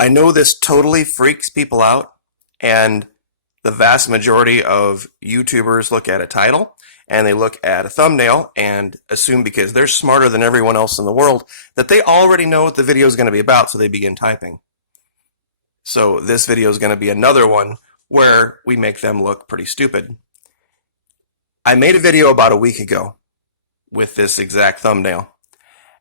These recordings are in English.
I know this totally freaks people out, and the vast majority of YouTubers look at a title and they look at a thumbnail and assume because they're smarter than everyone else in the world that they already know what the video is going to be about, so they begin typing. So this video is going to be another one where we make them look pretty stupid. I made a video about a week ago with this exact thumbnail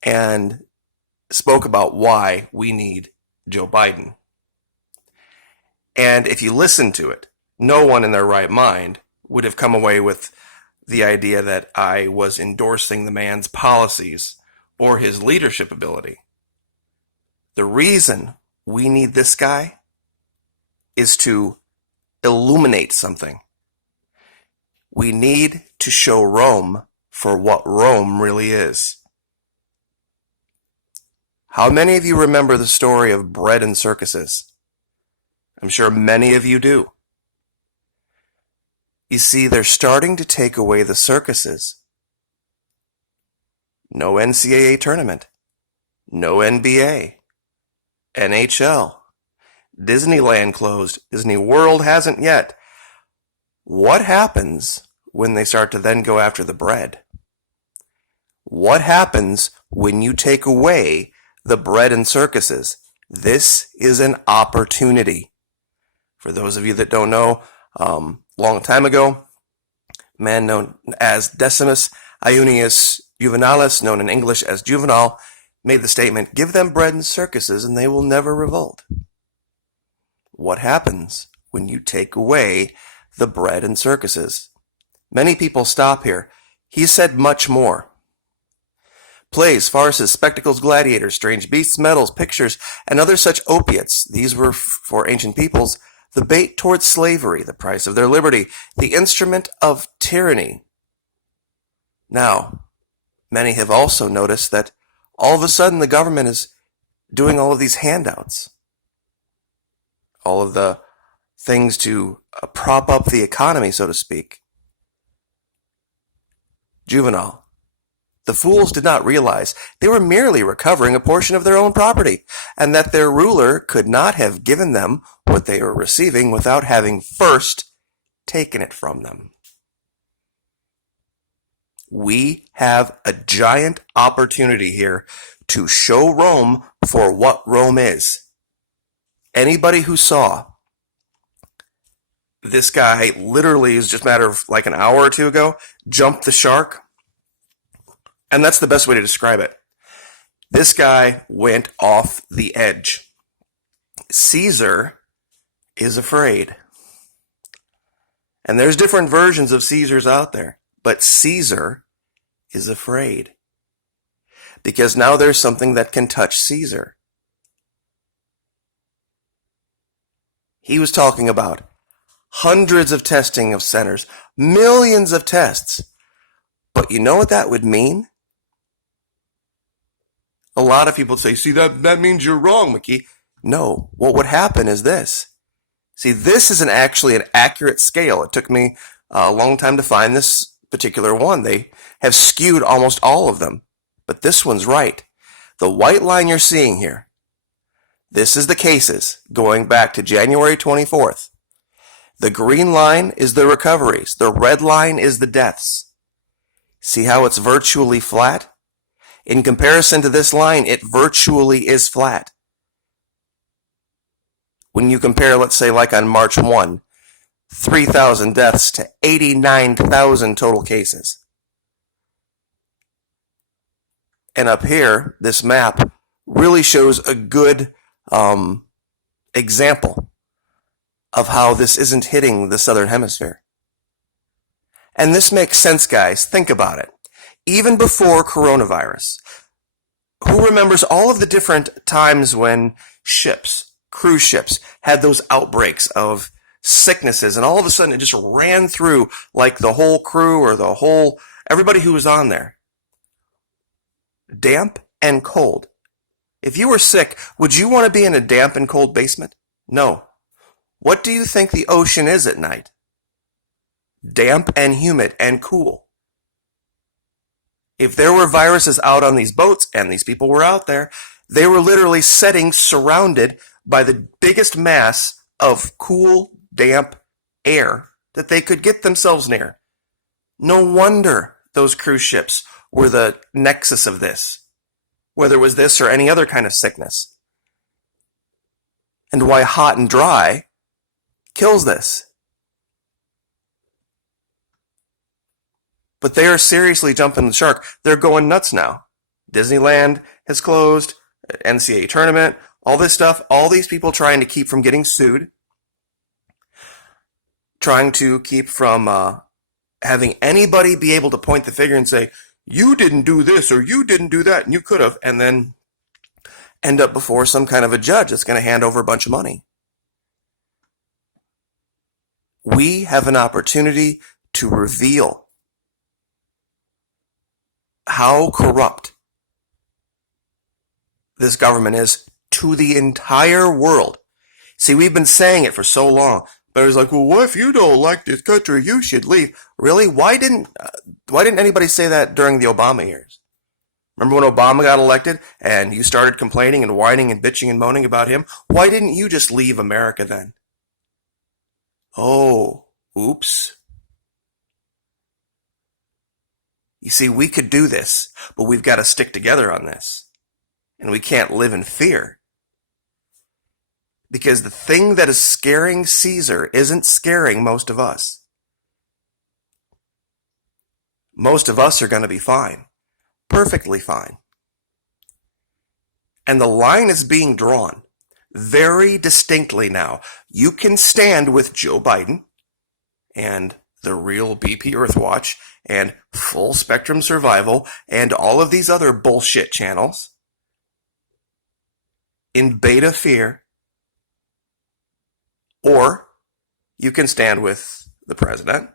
and spoke about why we need Joe Biden. And if you listen to it, no one in their right mind would have come away with the idea that I was endorsing the man's policies or his leadership ability. The reason we need this guy is to illuminate something. We need to show Rome for what Rome really is. How many of you remember the story of bread and circuses? I'm sure many of you do. You see, they're starting to take away the circuses. No NCAA tournament. No NBA. NHL. Disneyland closed. Disney World hasn't yet. What happens when they start to then go after the bread? What happens when you take away the bread and circuses? This is an opportunity. For those of you that don't know, long time ago, a man known as Decimus Iunius Juvenalis, known in English as Juvenal, made the statement, "Give them bread and circuses and they will never revolt." What happens when you take away the bread and circuses? Many people stop here. He said much more. Plays, farces, spectacles, gladiators, strange beasts, medals, pictures, and other such opiates. These were, for ancient peoples, the bait towards slavery, the price of their liberty, the instrument of tyranny. Now, many have also noticed that all of a sudden the government is doing all of these handouts. All of the things to prop up the economy, so to speak. Juvenal. The fools did not realize they were merely recovering a portion of their own property, and that their ruler could not have given them what they were receiving without having first taken it from them. We have a giant opportunity here to show Rome for what Rome is. Anybody who saw this guy literally is just a matter of like an hour or two ago, jumped the shark. And that's the best way to describe it. This guy went off the edge. Caesar is afraid. And there's different versions of Caesars out there, but Caesar is afraid. Because now there's something that can touch Caesar. He was talking about hundreds of testing of centers, millions of tests. But you know what that would mean? A lot of people say, see, that means you're wrong, McKee. No, what would happen is this. See, this isn't actually an accurate scale. It took me a long time to find this particular one. They have skewed almost all of them. But this one's right. The white line you're seeing here, this is the cases going back to January 24th. The green line is the recoveries. The red line is the deaths. See how it's virtually flat? In comparison to this line, it virtually is flat. When you compare, let's say, like on March 1, 3,000 deaths to 89,000 total cases. And up here, this map really shows a good example of how this isn't hitting the southern hemisphere. And this makes sense, guys. Think about it. Even before coronavirus, who remembers all of the different times when ships, cruise ships, had those outbreaks of sicknesses, and all of a sudden it just ran through like the whole crew or everybody who was on there? Damp and cold. If you were sick, would you want to be in a damp and cold basement? No. What do you think the ocean is at night? Damp and humid and cool. If there were viruses out on these boats, and these people were out there, they were literally surrounded by the biggest mass of cool, damp air that they could get themselves near. No wonder those cruise ships were the nexus of this, whether it was this or any other kind of sickness. And why hot and dry kills this. But they are seriously jumping the shark. They're going nuts now. Disneyland has closed, NCAA tournament, all this stuff, all these people trying to keep from getting sued, trying to keep from having anybody be able to point the finger and say, you didn't do this or you didn't do that and you could have, and then end up before some kind of a judge that's going to hand over a bunch of money. We have an opportunity to reveal how corrupt this government is to the entire world. See, we've been saying it for so long, but it's like, well, what if you don't like this country? You should leave. Really? Why didn't anybody say that during the Obama years? Remember when Obama got elected and you started complaining and whining and bitching and moaning about him? Why didn't you just leave America then? Oh, oops. You see, we could do this, but we've got to stick together on this. And we can't live in fear. Because the thing that is scaring Caesar isn't scaring most of us. Most of us are going to be fine. Perfectly fine. And the line is being drawn very distinctly now. You can stand with Joe Biden and the real BP Earthwatch and Full Spectrum Survival and all of these other bullshit channels in beta fear, or you can stand with the president,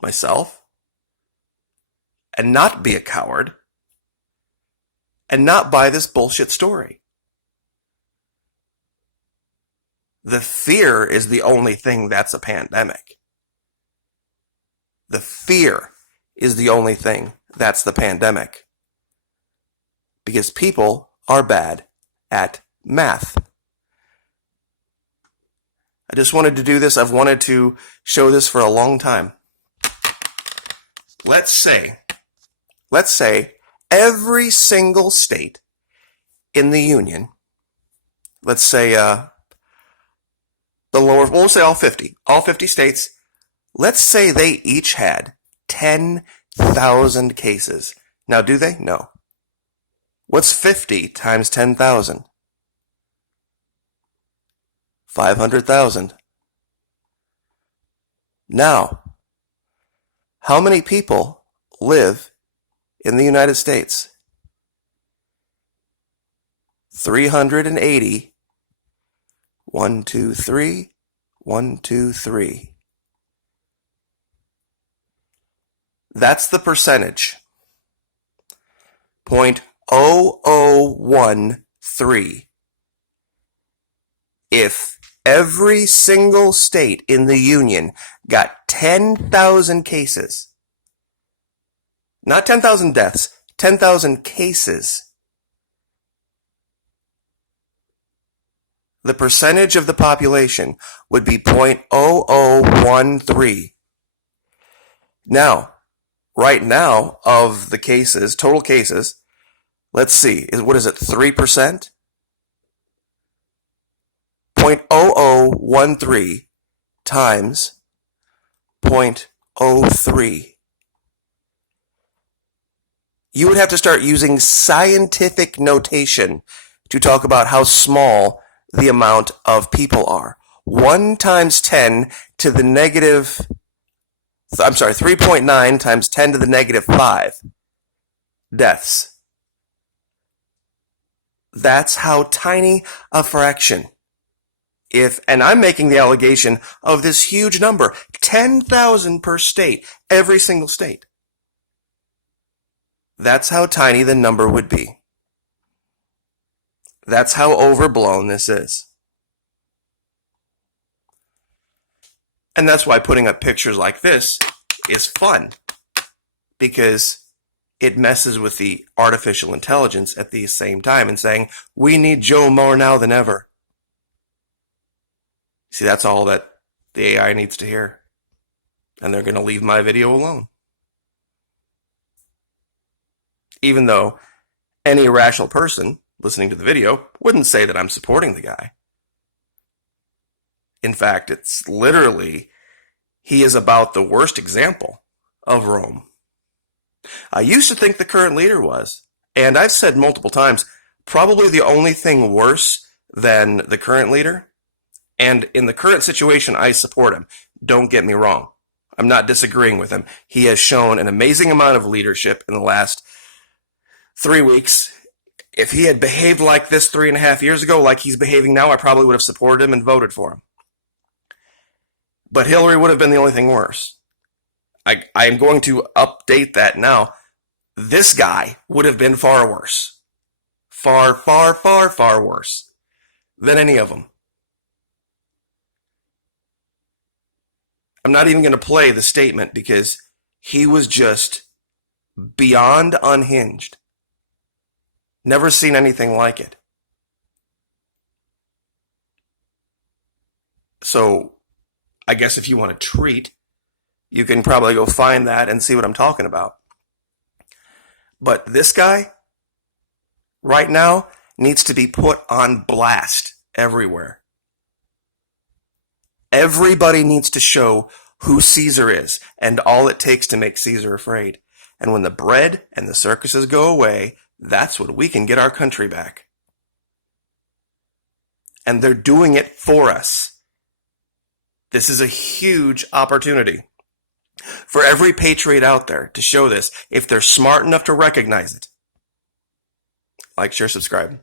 myself, and not be a coward and not buy this bullshit story. The fear is the only thing that's a pandemic. The fear is the only thing that's the pandemic. Because people are bad at math. I just wanted to do this. I've wanted to show this for a long time. Let's say every single state in the union, let's say we'll say all 50 states, let's say they each had 10,000 cases. Now, do they? No. What's 50 times 10,000? 500,000. Now, how many people live in the United States? 380. 1, 2, 3. 1, 2, 3. That's the percentage. 0.0013. If every single state in the union got 10,000 cases, not 10,000 deaths, 10,000 cases, the percentage of the population would be 0.0013. Now, right now, of the cases, total cases, let's see, what is it, 3%? 0.0013 times 0.03. You would have to start using scientific notation to talk about how small the amount of people are. 1 times 10 to the negative, 3.9 times 10 to the negative 5 deaths. That's how tiny a fraction. And I'm making the allegation of this huge number, 10,000 per state, every single state. That's how tiny the number would be. That's how overblown this is. And that's why putting up pictures like this is fun, because it messes with the artificial intelligence at the same time and saying, we need Joe more now than ever. See, that's all that the AI needs to hear. And they're going to leave my video alone. Even though any rational person listening to the video wouldn't say that I'm supporting the guy. In fact, it's literally, he is about the worst example of Rome. I used to think the current leader was, and I've said multiple times, probably the only thing worse than the current leader. And in the current situation, I support him. Don't get me wrong. I'm not disagreeing with him. He has shown an amazing amount of leadership in the last 3 weeks. If he had behaved like this 3.5 years ago, like he's behaving now, I probably would have supported him and voted for him. But Hillary would have been the only thing worse. I am going to update that now. This guy would have been far worse. Far, far, far, far worse than any of them. I'm not even going to play the statement because he was just beyond unhinged. Never seen anything like it. So, I guess if you want a treat, you can probably go find that and see what I'm talking about. But this guy, right now, needs to be put on blast everywhere. Everybody needs to show who Caesar is and all it takes to make Caesar afraid. And when the bread and the circuses go away, that's when we can get our country back. And they're doing it for us. This is a huge opportunity for every patriot out there to show this if they're smart enough to recognize it. Like, share, subscribe.